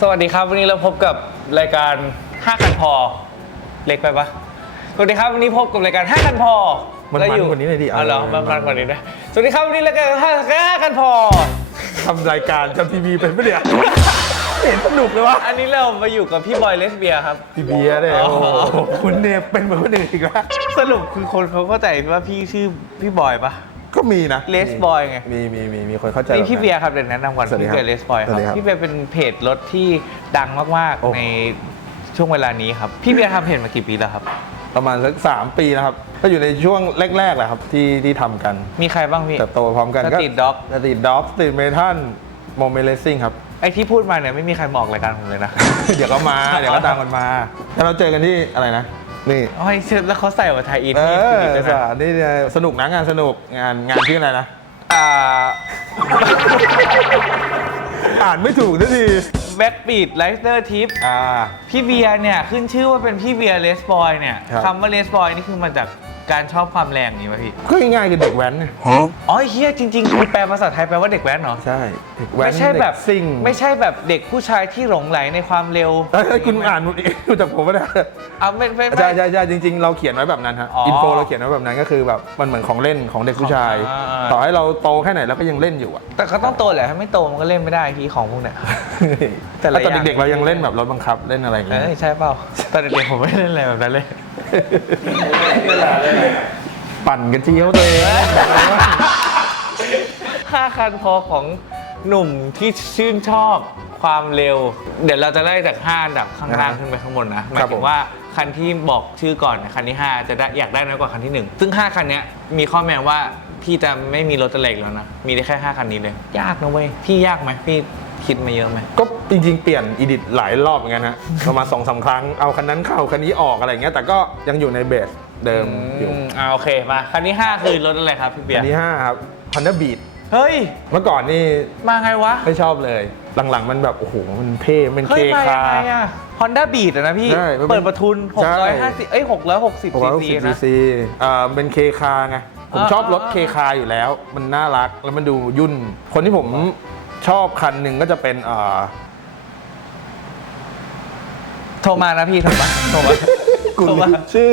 สวัสดีครับ วันนี้เราพบกับรายการ 5 คันพอ เล็กไปปะสวัสดีครับวันนี้พบกับรายการ 5 คันพอมันแล้มันกว่านี้หน่อยดิเอาเหรอเออมันมันกว่านี้นะสวัสดีครับวันนี้รายการ5คันพอ ทำรายการทำทีวีเป็นปะเนี่ยไม่เห็นสนุกเลยวะอันนี้เรามาอยู่กับพี่บอยเลสเบียครับ พี่เบียร์เนี่ยอ๋อโอ้โหคุณเนี่ยเป็นเหมือนคนอื่นอีกแล้วสรุปคือคนเขาเข้าใจว่าพี่ชื่อพี่บอยปะ ก็มีนะเลสบอยไง มีมีมีมีคนเข้าใจนี่แบบพี่นั้นเบียร์ครับเดี๋ยวแนะนำก่อนสวัสดีพี่ครับเบียร์เลสบอยคสวัรับสดีครับพี่เบียร์เป็นเพจรถที่ดังมากโอ้ ๆในช่วงเวลานี้ครับพี่เบียร์ทำเพจมากี่ปีแล้วครับ ประมาณสักสามปีนะครับ ก็อยู่ในช่วงแรกๆแหละครับที่ที่ทำกันมีใครบ้างพี่ เติบโตพร้อมกันก็ Street Dog สตรีทด็อกสตรีทเมทัลโมเมเลซิ่งครับ ไอที่พูดมาเนี่ยไม่มีใครบอกรายการผมเลยนะ เดี๋ยวก็มา เดี๋ยวก็ตามกันมา แล้วเราเจอกันที่อะไรนะ นี่อ๋อเชื่อแล้วเขาใส่ว่าไทยอินเอนี่อคือด้วยสนะานี่เนี่ยสนุกนะงานสนุกงานงานชื่ออะไรนะ อ่าอ่านไม่ถูกสักทีแบ็กบีดไลฟ์เตอร์ทิปอ่า พี่เบียร์เนี่ย ขึ้นชื่อว่าเป็นพี่เบียร์เลสบอยเนี่ยครับ คำว่าเลสบอยนี่คือมาจาก การชอบความแรงนี่ป่ะพี่ก็ง่ายๆคือเด็กแว้นไงอ๋อเฮียจริงๆคือแปลภาษาไทยแปลว่าเด็กแว้นเหรอใช่เด็กแว้นไม่ใช่แบบเด็กซิ่งไม่ใช่แบบเด็กผู้ชายที่หลงไหลในความเร็วเอ้ยคุณอ่านดูจากผมไม่ได้เอาไม่ไม่ไม่ ใช่ใช่ใช่จริง ๆ เราเขียนไว้แบบนั้นฮะอ๋ออิอินโฟเราเขียนไว้แบบนั้นก็คือแบบมันเหมือนของเล่นของเด็กผู้ชาย อ่า ต่อให้เราโตแค่ไหนเราก็ยังเล่นอยู่อะแต่เขาต้องโตแหละถ้าไม่โตมันก็เล่นไม่ได้พี่ของพวกเนี้ย แต่ละแล้วตอนอย่าง เด็กๆเรายังเล่นแบบรถบังคับเล่นอะไรอย่างเอเงี้ยอใช่เปล่าตอนเด็กๆผมไม่เล่นอะไรแบบนั้นเลย ปั่นกันเที่ยวตัวเองห้าคันพอของหนุ่มที่ชื่นชอบความเร็ว เดี๋ยวเราจะไล่จาก5อันดับข้างล่างขึ้นไปข้างบนนะหมายถึงว่าคันที่บอกชื่อก่อนเนี่ยคันที่ 5 จะได้อยากได้น้อยกว่าคันที่ 1 ซึ่ง 5 คันเนี้ยมีข้อแม้ว่าพี่จะไม่มีรถตะเล็กแล้วนะ มีได้แค่ 5 คันนี้เลย ยากนะเว้ย พี่ยากไหมพี่คิดมาเยอะไหมก็ จริงๆ เปลี่ยนอีดิทหลายรอบเหมือนกันฮะประมาณสองสามครั้งเอาคันนั้นเข้าคันนี้ออกอะไรอย่างเงี้ยแต่ก็ยังอยู่ในเบสเดิมอยู่มอ่าโอเคมาคันที่ 5 คือรถอะไรครับพี่เบียอัร์นที่ห้าครับ Honda Beat เฮ้ย เมื่อก่อนนี่มาไงวะ ไม่ชอบเลย หลังๆ มันแบบ โอ้โห มันเท่ มันเฮ้เคยมายัคางไงอะฮอนด้าบีดอะนะพี่ ใช่มันเป็นเปิดประทุน ใช่ 650 เอ้ย 660 ผมว่าซีสิซีบซีนะ ซีอ่าเป็นเคคาไง ผมอ่าชอบรถอ่า เคคาอยู่แล้ว มันน่ารักแล้วมันดูยุ่น คนที่ผมชอบคันหนึ่งก็จะเป็นอ่า โทรมานะพี่โทรมาโทรมา กลุ่โทรมมาชื่อ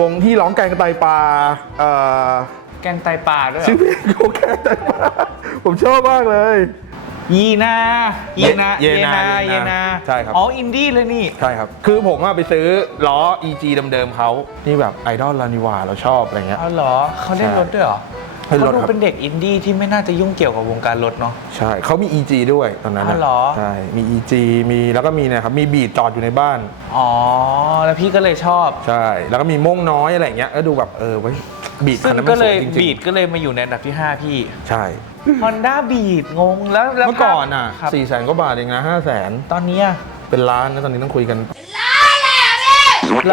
วงที่ร้องแกงไตปลาเอ่อแกงไตปลาด้วยเหรชื่ออเพลงโกแกงไตปลาผมชอบมากเลย ยีนายีนาเยนาเยนาใช่ครับ อ๋ออินดี้เลยนี่ ใช่ครับ คือผมอะไปซื้อล้อ EG เดิมๆเขานี่แบบไอดอลลานิวาเราชอบอะไรเงี้ย เอาเหรอเขาเล่นใช่รถด้วยเหรอ เล่นรเขาถดูครับ เป็นเด็กอินดี้ที่ไม่น่าจะยุ่งเกี่ยวกับวงการรถเนาะ ใช่เขามี EG ด้วยตอนนั้นอ๋อเหรอ ใช่ มี EG มีแล้วก็มีเนะครับมีบีดจอดอยู่ในบ้าน อ๋อ แล้วพี่ก็เลยชอบ ใช่ แล้วก็มีโม่งน้อยอะไรอย่างเงี้ยก็ดูแบบเออไว้ยบีดซึ่คังนนั้นก็มันสเลวยยจริงบีดก็เลยมาอยู่ในอันดับที่ 5 พี่ ๆ ใช่ Honda Beat งงแล้วแล้วเมื่อก่อนอะครับสี่แสนกว่าบาทเองนะห้าแสนตอนนี้อะเป็นล้านนะตอนนี้ต้องคุยกัน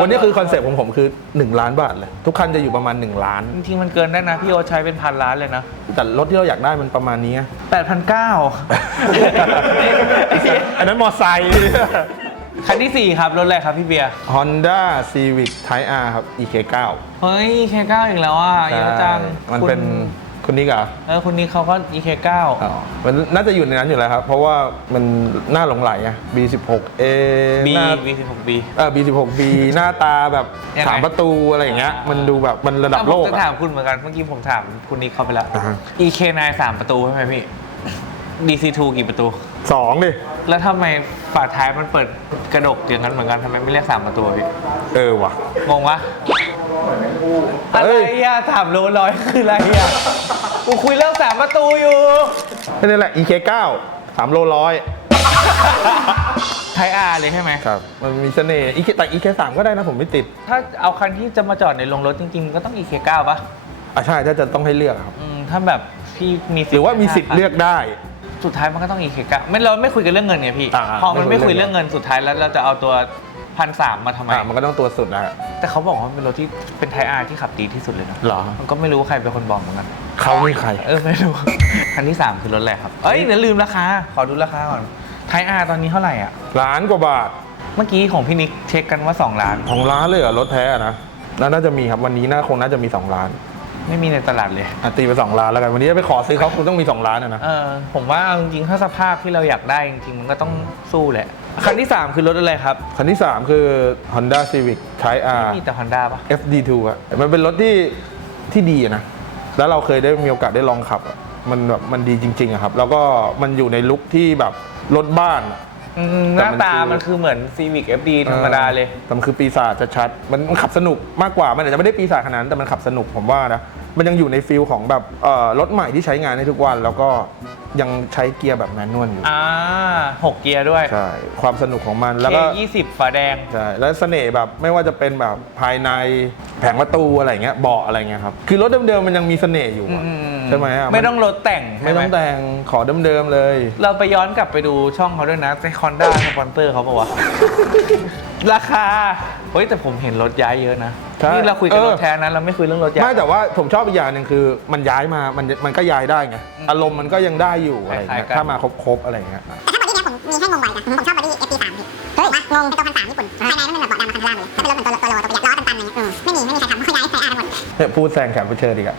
วันนี้คือคอนเซ็ปต์ของผมคือ 1 ล้านบาทเลยทุกคันจะอยู่ประมาณ 1 ล้าน จริงๆมันเกินได้นะ พี่โอตใช้เป็นพันล้านเลยนะ แต่รถที่เราอยากได้มันประมาณนี้ไง8,900 อันนั้นมอไซค์ คันที่ 4 ครับ รถอะไรครับพี่เบียร์ Honda Civic Type R ครับ EK9 เฮ้ย EK9 อีกแล้วอะเยอะจังมันเป็นคุณ คนนี้กะเออคุณนี้เขาก็ EK9 อ๋อมันน่าจะอยู่ในนั้นอยู่แล้วครับ เพราะว่ามันน่าหลงไหลอะ B16A B หน้า B16B เออ B16B หน้าตาแบบยังไง สามประตูอะไรอย่างเงี้ยมันดูแบบมันระดับโลกผมจะอะ ถามคุณเหมือนกัน เมื่อกี้ผมถามคุณนิกเขาไปแล้ว อ่าฮะ EK9 3ประตูใช่ไหมพี่ DC2 กี่ประตู สองดิ แล้วทำไมฝาท้ายมันเปิดกระดกอย่างนั้นเหมือนกันทำไมไม่เรียก3ประตูอะพี่ เออว่ะ งงวะ อะไรเอ้ยอะถามโลร้อยคืออะไรอะกูคุยเรื่องสามประตูอยู่ นี่แหละ EK9 สามโลร้อยไทยอาร์เลยใช่ไหม ครับ มันมีเสน่ห์ EK แต่ EK3 ก็ได้นะผมไม่ติด ถ้าเอาคันที่จะมาจอดในโรงรถจริงๆก็ต้อง EK9 ป่ะอะใช่ถ้าจะต้องให้เลือกครับ อืมถ้าแบบพี่มีสิทธิ์หรือว่ามีสิทธิ์เลือกได้ สุดท้ายมันก็ต้อง EK9 ไม่เราไม่คุยกันเรื่องเงินไงพี่ อ่าพอมันไม่ไม่คุคุยยเรื่เรื่อองงเงินสุดท้ายแล้วเราจะเอาตัว พันสามมาทำไม อะมันก็ต้องตัวสุดนะฮะ แต่เขาบอกว่ามันเป็นรถที่เป็นไทยอาร์ที่ขับดีที่สุดเลยนะเหรอ มันก็ไม่รู้ว่าใครเป็นคนบอกเหมือนกัน เขานี่ใคร เออไม่รู้ คันที่ 3 คือรถอะไรครับ เอ้ยเดี๋ยวลืมราคา ขอดูราคาก่อน ไทยอาร์ตอนนี้เท่าไหร่อะ ล้านกว่าบาท เมื่อกี้ของพี่นิกเช็คกันว่า 2 ล้าน ของร้านเลยเหรอรถแท้อะนะน่าน่าจะมีครับวันนี้น่าคงน่าจะมี 2 ล้านไม่มีในตลาดเลย อะตีไปสองล้านแล้วกันวันนี้จะไปขอซื้อเขาคุณต้องมีสองล้านอะนะ เออผมว่าเอาจริงๆถ้าสภาพที่เราอยากได้จริงๆมันก็ต้องสู้แหละคันที่ 3 คือรถอะไรครับ คันที่ 3 คือ Honda Civic Type R มีแต่ Honda ปะ FD2 อะมันเป็นรถที่ที่ดีอะนะ แล้วเราเคยได้มีโอกาสได้ลองขับอะมันแบบมันดีจริงๆอะครับ แล้วก็มันอยู่ในลุคที่แบบรถบ้าน อะอืมหแต่น้ามันตาคือ มันคือเหมือน Civic FD ธรรมดาเลย แต่มันคือปีศาจจะชัดมันมันขับสนุกมากกว่า มันอาจจะไม่ได้ปีศาจขนาดนั้นแต่มันขับสนุกผมว่านะ มันยังอยู่ในฟิลของแบบเอ่อรถใหม่ที่ใช้งานในทุกวัน แล้วก็ยังใช้เกียร์แบบแมนนวลอยู่ อ่าหกเกียร์ด้วยใช่ ความสนุกของมันแล้วเคก็ ยี่สิบฝาแดง ใช่แล้วเสน่ห์แบบไม่ว่าจะเป็นแบบภายในแผงประตูอะไรเงี้ยเบาะอะไรเงี้ยครับ คือรถเดิมๆมันยังมีเสน่ห์อยู่อะอืม ใช่ไหมอะไม่ต้องรถแต่งไม่ต้องใช่หแต่งขอเดิมๆเลย เราไปย้อนกลับไปดูช่องเขาด้วยนะแต่คอนด้าสปอนเซอร์เขาบอกว่าราคาเฮ้ยแต่ผมเห็นรถย้ายเยอะนะใช่นี่เราคุยกันเออรถแท้นะเราไม่คุยเรื่องรถย้ายไม่แต่ว่าผมชอบอีกอย่างหนึ่งคือ มันย้ายมามันมันก็ย้ายได้ไงอารมณ์มันก็ยังได้อยู่อะไรเงี้ยคล้ายๆกันถ้ามาครบๆอะไรเงี้ยแต่ถ้าบอดี้เนี่ยผมมีให้งงไว้นะผมชอบบอดี้ FP3 พี่เฮ้ยงงเป็นตัวพันสามญี่ปุ่นภายในไม่เป็นแบบเบาะดำมาข้างล่างเลยถ้าเป็นรถเหมือนตัวตัวโลตัวประหยัดล้อตันๆอะไรเงี้ยเออไม่มีไม่มีใครทำเขาย้ายใส่อาร์หมดเนี่ยพูดแซงแขกไปเชิญอีกอะ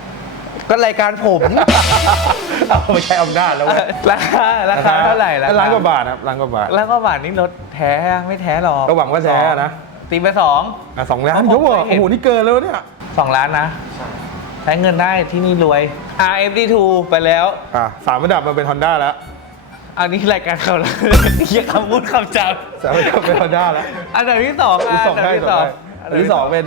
ก็รายการผม เอาไม่ใช่อำนาจแล้วเว้ยราคาราคาเท่าไหร่ราคาล้านกว่าบาทครับล้านกว่าบาท แล้วก็บาทนี่รถแท้ไม่แท้หรอกก็หวังว่าแท้นะ ตีไปสองอะสองล้านผมเยอะว่ะเคยเห็โอ้นโหนี่เกินแล้วเนี่ยสองล้านนะใช้เงินได้ที่นี่รวย RFD2 ไปแล้วอะสามระดับมันเป็น Honda แล้วอันนี้รายการเขาแล้วเฮียคำพูดคำจสามระดับเป็น Honda แล้วำอันดับที่สองอันที่สองอันได้ดับที่สสอองงได้อันที่สองเป็น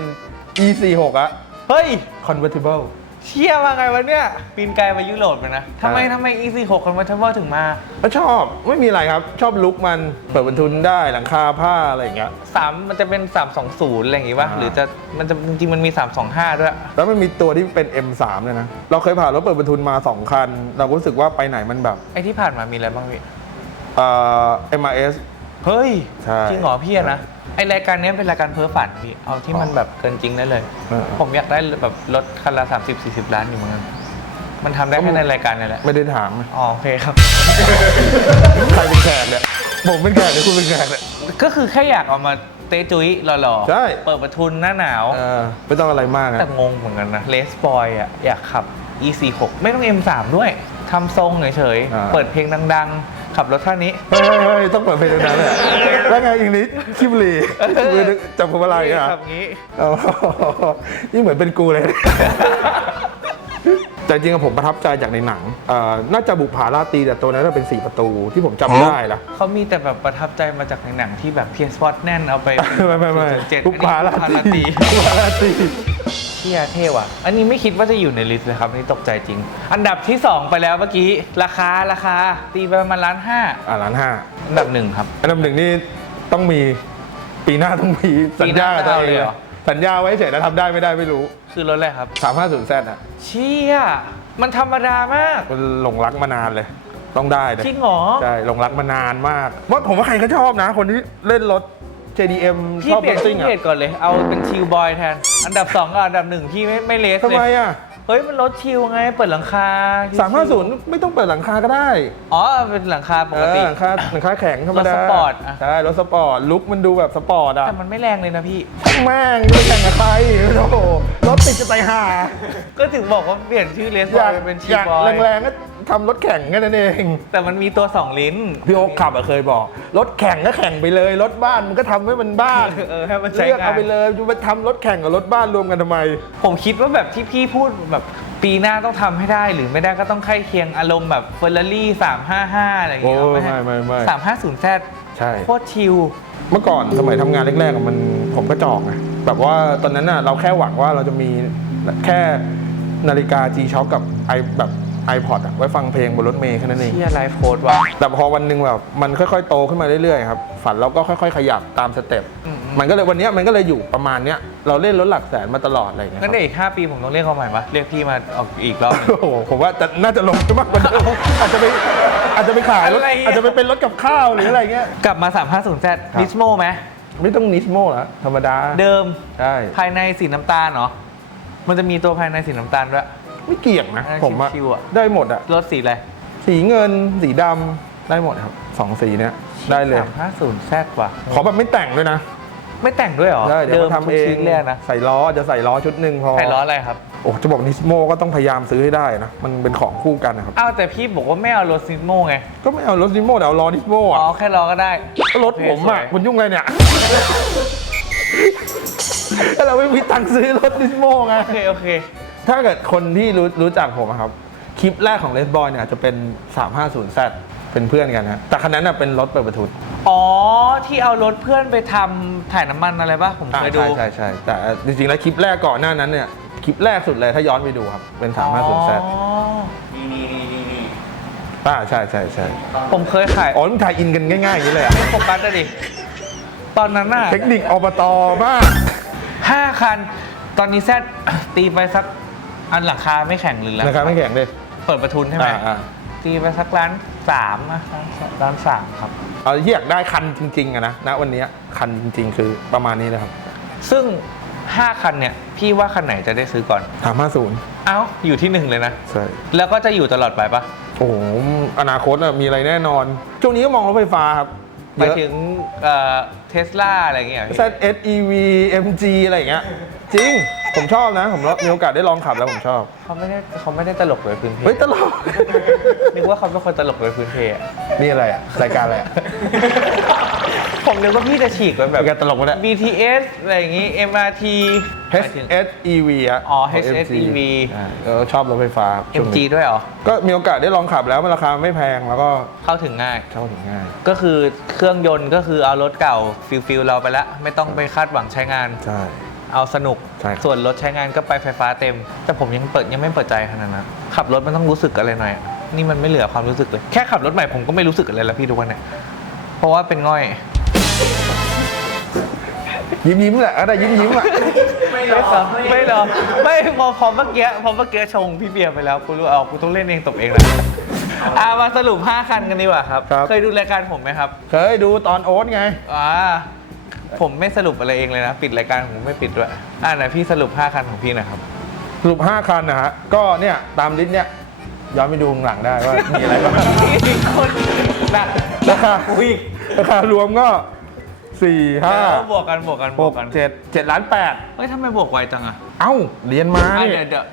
E46 อะเฮ้ย convertible เชี่ยมาไงวะเนี่ยบินไกลไปยุโรปเลยนะทำไมใช่ทำไม E46 Convertible ถึงมา ก็ชอบไม่มีอะไรครับ ชอบลุคมันเปิดบรรทุนได้หลังคาผ้าอะไรอย่างเงี้ย3มันจะเป็น 320 อะไรอย่างงี้ป่ะอ่าหรือจะมันจะจริงๆมันมี 325 ด้วย แล้วมันมีตัวที่เป็น M3 เลยนะ เราเคยผ่านรถเปิดบรรทุนมา 2 คัน เราก็รู้สึกว่าไปไหนมันแบบไอ้ที่ผ่านมามีอะไรบ้างพี่ เอ่อ MRS เฮ้ย ใช่จริงเหรอพี่อะนะ ไอรายการเนี้ยเป็นรายการเพ้อฝันพี่ เอาที่มันแบบเกินจริงได้เลย เออ ผมอยากได้แบบรถคันละ30 40 ล้านอยู่เหมือนกันมันทำได้แค่ในรายการนี่แหละไม่ได้ถามอ๋อโอเคครับ ใครเป็นแขกเนี่ยผมเป็นแขกหรือคุณเป็นแขกเนี่ย ก็คือแค่อยากเอามาเตะจุ้ยหล่อๆ ใช่ เปิดประทุนหน้าหนาว เออไม่ต้องอะไรมากนะแต่งงเหมือนกันนะเลสบอยอะ อยากขับ E46 ไม่ต้อง M3 ด้วยทำทรงเฉยอ่าๆเปิดเพลงดัง ๆ ขับรถท่านี้เฮ้ยเฮ้ยเฮ้ยต้องเปิดเพลงนั้นเลยแล้วไงอีกนิดคิบลีมือนึกจับพวงมาลัยอะขับงี้ อ๋อนี่เหมือนเป็นกูเลย แต่จริงๆผมประทับใจจากในหนังเอ่อน่าจะบุกผาราตรีแต่ตัวนั้นนะเป็น 4 ประตูที่ผมจำได้ละ เขามีแต่แบบประทับใจมาจากในหนังที่แบบเพียสปอตแน่นเอาไปไม่ไม่ไม่เจ็ดบุกผาราอันตรีนี้บุกผาราตรี เที่ยเท่ว่ะ อันนี้ไม่คิดว่าจะอยู่ในลิสต์เลยครับอันนี่ตกใจจริง อันดับที่ 2 ไปแล้วเมื่อกี้ ราคาราคา ตีไปประมาณล้านห้าอ่าล้านห้าอันดับหนึ่งครับ อันดับหนึ่งนี่ต้องมีปีหน้าต้องมีสัญญากับตัวเองปีหน้าเลยเหรอ สัญญาไว้เฉยแล้วทำได้ไม่ได้ไม่รู้คือรถอะไรครับ 350แซดอะเชี่ยมันธรรมดามาก มันหลงรักมานานเลย ต้องได้เลยจริงเหรอ ใช่หลงรักมานานมากว่าผมว่าใครก็ชอบนะ คนที่เล่นรถ JDM พี่ชอบเปลี่รยนถชื่ซิ่องอะ เพจก่อนเลย เอาเป็นชิลบอยแทน อันดับ2กับอันดับหนึ่งพี่ไม่ไม่เลสทำเลไมยอะเฮ้ยมันรถชิลไงเปิดหลังคา350ไม่ต้องเปิดหลังคาก็ได้อ๋อเป็นหลังคาปกติ เออหลังคาหลังคาแข็งธรรมดารถสปอร์ตอะ ใช่รถสปอร์ตลุคมันดูแบบสปอร์ตอะแต่มันไม่แรงเลยนะพี่ แม่งจะไปแข่งกับใครโอ้โหรถติดจะไปห่าก็ถึงบอกว่าเปลี่ยนชื่อเลสบออยากเป็นชิอลยากบอยแรงๆก็ ทำรถแข่งแค่นั้นเอง แต่มันมีตัว2ลิ้นพี่โอ๊คขับอะเคยบอก รถแข่งก็แข่งไปเลย รถบ้านมันก็ทำให้มันบ้านเออให้มันใช้เลือกงานเอาไปเลยจะมาทำรถแข่งกับรถบ้านรวมกันทำไม ผมคิดว่าแบบที่พี่พูดแบบปีหน้าต้องทำให้ได้หรือไม่ได้ก็ต้องใกล้เคียงอารมณ์แบบเฟอร์รารี่355อะไรอย่างเงี้ยโอ้เอาไม่ไม่ไม่ สามห้าศูนย์แซดใช่ โคตรชิล เมื่อก่อนสมัยทำงานแรกๆอะมันผมก็จอกนะแบบว่าตอนนั้นน่ะเราแค่หวังว่าเราจะมีแค่นาฬิกา G-Shock กับไอแบบ iPod อะไว้ฟังเพลงบนรถเมล์แค่นั้นเองเที่ยไลฟ์โค้ดว่ะ แต่พอวันหนึ่งแบบมันค่อยๆ โตขึ้นมาเรื่อยๆครับฝันเราก็ค่อยๆ ขยับตามสเต็ปอืม มันก็เลยวันเนี้ยมันก็เลยอยู่ประมาณเนี้ยเราเล่นรถหลักแสนมาตลอดอะไรอย่างเงี้ยคงั้รันบเดี๋ยวอีก 5 ปีผมต้องเรียกเขาใหม่ปะเรียกพี่มาออกอีกรอบหนึ่ง โอ้โหผมว่าจะน่าจะลงไปมากกว่าเดิมอาจจะไปอาจจะไปขายรถอะไรอะ อาจจะไปเป็นรถกับข้าวหรืออะไรเงี้ย กลับมา 350แซดครับ นิสโมไหมไม่ต้องนิสโม่ละธรรมดาเดิม ใช่ภายในสีน้ำตาลเนาะมันจะมีตัวภายในสีน้ำตาลด้วย ไม่เกี่ยงนะอ่าผมอะชิวๆอะ ได้หมดอะรถสีอะไรสีเงินสีดำได้หมดครับสองสีเนี้ยได้เลย 350แซดว่ะขอแบบไม่แต่งด้วยนะไม่แต่งด้วยเหรอได้เดี๋ยวเดิมเขาทำทุกเองชิ้นเลยนะใส่ล้อจะใส่ล้อชุดหนึ่งพอใส่ล้ออะไรครับ โอ้จะบอกนิสโมก็ต้องพยายามซื้อให้ได้นะมันเป็นของคู่กันนะครับ อ้าวแต่พี่บอกว่าไม่เอารถซิโมไง ก็ไม่เอารถนิสโมแต่เอาล้อนิสโมอ๋อะอแค่ล้อก็ได้ก็รถผมอะโเคสวยคุณยุ่งอะไรเนี่ยถ้าเราไม่มีตังค์ซื้อรถนิสโมไง โอเคโอเค ถ้าเกิดคนที่รู้รู้จักผมอะครับ คลิปแรกของเลสบอยเนี่ยจะเป็น 350Z เป็นเพื่อนกันนะแต่คันนั้นน่ะเป็นรถเปิดประทุนอ๋อ ที่เอารถเพื่อนไปทำถ่ายน้ำมันอะไรป่ะผมเคยดู ใช่ใช่ใช่แต่จริงๆแล้วคลิปแรกก่อนหน้านั้นเนี่ยคลิปแรกสุดเลยถ้าย้อนไปดูครับเป็น 350Z อ๋อนี่นี่นี่นี่นี่อ่าใช่ใช่ใช่ผมเคยขายอ๋อมันถ่ายอินกันง่ายๆอย่างนี้เลยอะไม่โฟกัสอะดิ ตอนนั้นน่ะเทคนิคอบตมากห้าคัน ตอนนี้แซด ตีไปสัก อันหลังคาไม่แข็งหรือแล้วนะครับไม่แข็งเลยเปิดประทุนใช่ไหมอ่าอ่าตีไปสักล้านสามอะล้านสามครับ เอาที่อยากได้คันจริงๆอะนะณวันนี้คันจริง ๆ คือประมาณนี้นะครับ ซึ่ง 5 คันเนี่ย พี่ว่าคันไหนจะได้ซื้อก่อน350เอ้าอยู่ที่หนึ่งเลยนะ ใช่ แล้วก็จะอยู่ตลอดไปปะโอ้โหอนาคตอะมีอะไรแน่นอน ช่วงนี้ก็มองรถไฟฟ้าครับ หมายถึงเทสลาอะไรอย่างเงี้ยเหรอพี่ Z SEV MG อะไรอย่างเงี้ยจริง ผมชอบนะ ผมมีโอกาสได้ลองขับแล้วผมชอบ เขาไม่ได้เขาไม่ได้ตลกเลยพื้นเพเฮ้ย ตลก นึกว่าเขาเป็นคนตลกเลยพื้นเพอะ นี่อะไรอะรายการอะไรอะ ผมนึกว่าพี่จะฉีกไปแบราบยการตลกมาเนี่ย BTS อะไรอย่างงี้ MRT หมายถึง HSEV อะอ๋อของ HSEV อ่าเออชอบรถไฟฟ้าช่วง MG นี้ด้วยเหรอ ก็มีโอกาสได้ลองขับแล้วมันราคาไม่แพงแล้วก็เข้าถึงง่าย เข้าถึงง่าย ก็คือเครื่องยนต์ก็คือเอารถเก่าฟิลฟิลเราไปแล้วไม่ต้องไปคาดหวังใช้งาน ใช่ เอาสนุก ใช่ครับ ส่วนรถใช้งานก็ไปไฟฟ้าเต็ม แต่ผมยังเปิดยังไม่เปิดใจขนาดนั้น ขับรถมันต้องรู้สึกอะไรหน่อยอะนี่มันไม่เหลือความรู้สึกเลย แค่ขับรถใหม่ผมก็ไม่รู้สึกอะไรแล้วพี่ทุกวันเนี่ย เพราะว่าเป็นง่อย ยิ้มยิ้มๆแหละอะไรยิ้มยิ้มๆอะไม่หรอไม่หรอไม่พอพอเมื่อกี้พอเมื่อกี้ชงพี่เบียร์ไปแล้วกูรู้เอากูต้องเล่นเองตบเองนะอ่ามาสรุป 5 คันกันดีกว่าครับครับ เคยดูรายการผมไหมครับเคยดูตอนโอ๊ตไง อ่าผมไม่สรุปอะไรเองเลยนะ ปิดรายการผมไม่ปิดด้วยอ่าไหนพี่สรุป 5 คันของพี่หน่อยครับ สรุป 5 คันนะฮะ ก็เนี่ยตามลิสต์เนี่ยย้อนไปดูข้างหลังได้ว่ามีอะไรบ้างคนหนัก ราคาอุ้ย ราคารวมก็ สี่ห้าเอาบวกกันบวกกันบหวกกกันเจ็ดเจ็ดล้านแปดเฮ้ยทำไมบวกไวจังอะเอ้าเรียนมาอะนี่เดี๋ยวเดี๋ยว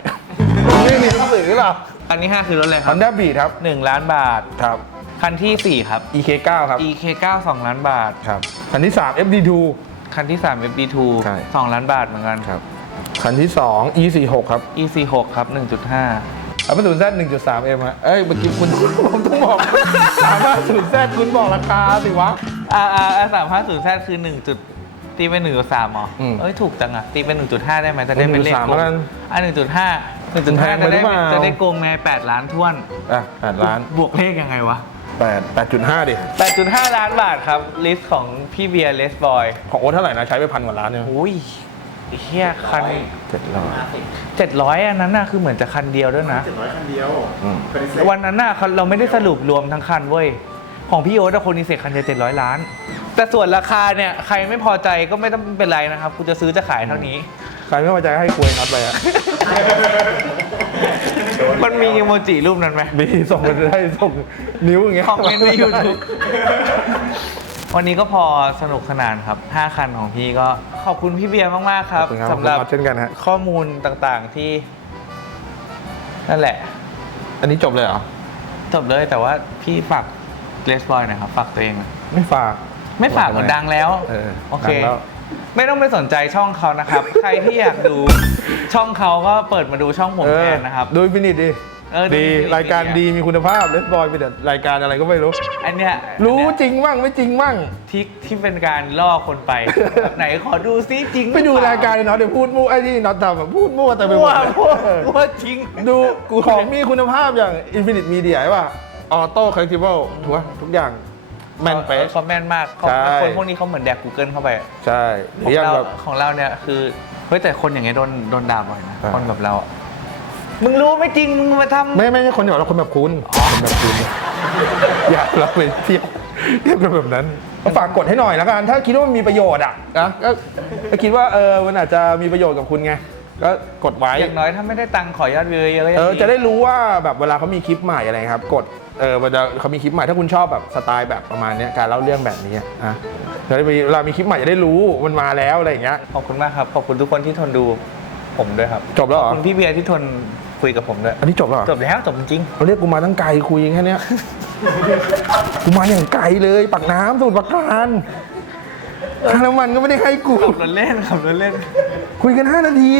นี่เรียนหนังสือเหรอคันที่5คือรถอะไรคฮรัอนด้าบีครับบ1ล้านบาท ครับ คันทีสี่ 4 ครับ EK9 ครับ EK9 2 ล้านบาท ครับคันที่ 3 FD2 คันที่ 3 FD2 ใช่ 2 ล้านบาทเหมือนกัน ครับ คันที่ 2 E46 ครับ EC6 ครับ 1.5อัปเปอร์ศูนย์แซดหนึ่งจุดสามเอ็มฮะเอ้ยเมื่อกี้คุณ ผมต้องบอกถามว่าศูนย์แซดคุณบอกราคาสิวะ อ่าอ่าอ่าสามห้าศูนย์แซดคือ1จุดตีเป็น1.3หรออืมเอ้ยถูกจังอะตีเป็น1.5ได้ไหมจะได้เป็นเลข1.3กลแล้วกัมนอะ1.5มันแพง1.5ไปจะหรืได้อเปล่า จะได้โกงไง8ล้านท้วน อะแปดล้านบวกเลขยังไงวะแปดแปดจุดห้าดิ8.5ล้านบาทครับ ลิสต์ของพี่เบียร์เลสบอยของโอ๊ตเท่าไหร่นะ ใช้ไปพันกว่าล้านเนี่ยอุ้ยเฮียคันเจ็ดร้อย700อันนั้นน่ะคือเหมือนจะคันเดียวด้วยนะอืมวันนั้นน่ะเราไม่ได้สรุปรวมทั้งคันเว้ย ของพี่โอ๊ตอะคนนิเศษคันเดียว700ล้าน แต่ส่วนราคาเนี่ยใครไม่พอใจก็ไม่ต้องเป็นไรนะครับกูจะซื้อจะขายเท่านี้ ใครไม่พอใจให้คุยน็อตไปอะ มันมีอีโมจิรูปนั้นไหม มีส่งไปได้ส่งนิ้วอย่างเงี้ยคอมเมนต์ใน YouTube วันนี้ก็พอสนุกสนานครับ 5 คันของพี่ก็ขอบคุณพี่เบียร์มาก ๆ คขรัอบบคุณครับสำหรับขอบคุณน็อตเช่นกันฮะ ข้อมูลต่างๆที่ นั่นแหละ อันนี้จบเลยเหรอ จบเลยแต่ว่าพี่ฝาก เกรสบอยหน่อยครับฝากตัวเองหน่อยไม่ฝาก ไม่ฝากมันดังแล้วเออโอเค ดังแล้ว ไม่ต้องไปสนใจช่องเขานะครับ ใครที่อยากดูช่องเขาก็เปิดมาดูช่องผมเออแทนนะครับ ดูฟินิชดิเออดูดี Infinity รายการดีมีคุณภาพเลสบอยไปแต่รายการอะไรก็ไม่รู้ อันเนี้ยรู้อันเนี้ยจริงบ้างไม่จริงบ้างทิกที่เป็นการล่อคนไป ไหนขอดูซิจริงไปดูหอเปล่รายการเนาะเดี๋ยวพูดมั่วไอ้ที่น็อตทำอะพูดมั่วแต่ไปหมมั่วดมั่วเออมั่วจริง ดูของมีคุณภาพอย่าง Infinite Media ใช่ป่ะ ออโต้คอ l เล c ติ b ลถูกป่ะทุกอย่างแม่นเป๊ะ เขาแม่นมากเขาใช่ คนพวกนี้เขาเหมือนแดก Google เข้าไปใช่หขรือองอย่างเราแบบ ของเราเนี่ยคือเฮ้ยแต่คนอย่างเงี้ยโดนโดนด่าบ่อยนะใช่คนแบบเราอะมึงรู้ไม่จริงมึงมาทำไม่ไม่ใช่คนอย่างเราคนแบบคุณคนแบบคุณ อยากเราไปเทียบเทียบกันแบบนั้นก็ฝากกดให้หน่อยแล้วกันถ้าคิดว่ามันมีประโยชน์อะ นะก็ก็คิดว่าเออมันอาจจะมีประโยชน์กับคุณไง ก็กดไว้อย่างน้อยถ้าไม่ได้ตังค์ขอยอดวิวเยอะก็ยังเออจะได้รู้ว่าแบบเวลาเขามีคลิปใหม่อะไรครับ กด เออเวลาเขามีคลิปใหม่ถ้าคุณชอบแบบสไตล์แบบประมาณเนี้ยการเล่าเรื่องแบบนี้อะจะได้มีเวลามีคลิปใหม่จะได้รู้มันมาแล้วอะไรอย่างเงี้ยขอบคุณมากครับ ขอบคุณทุกคนที่ทนดูผมด้วยครับจบแล้วเหรขออบคุณพี่เบียร์ที่ทนคุยกับผมด้วยอันนี้จบแล้วเหรอจบแล้วจบจริงเขาเรียกกูมาตั้งไกลคุยแค่เนี้ยกูมาอย่างไกลเลยปากน้ำสมุทรปราการค่าน้ำมันก็ไม่ได้ให้กูขับรถเล่นขับรถเล่น คุยกัน 5 นาที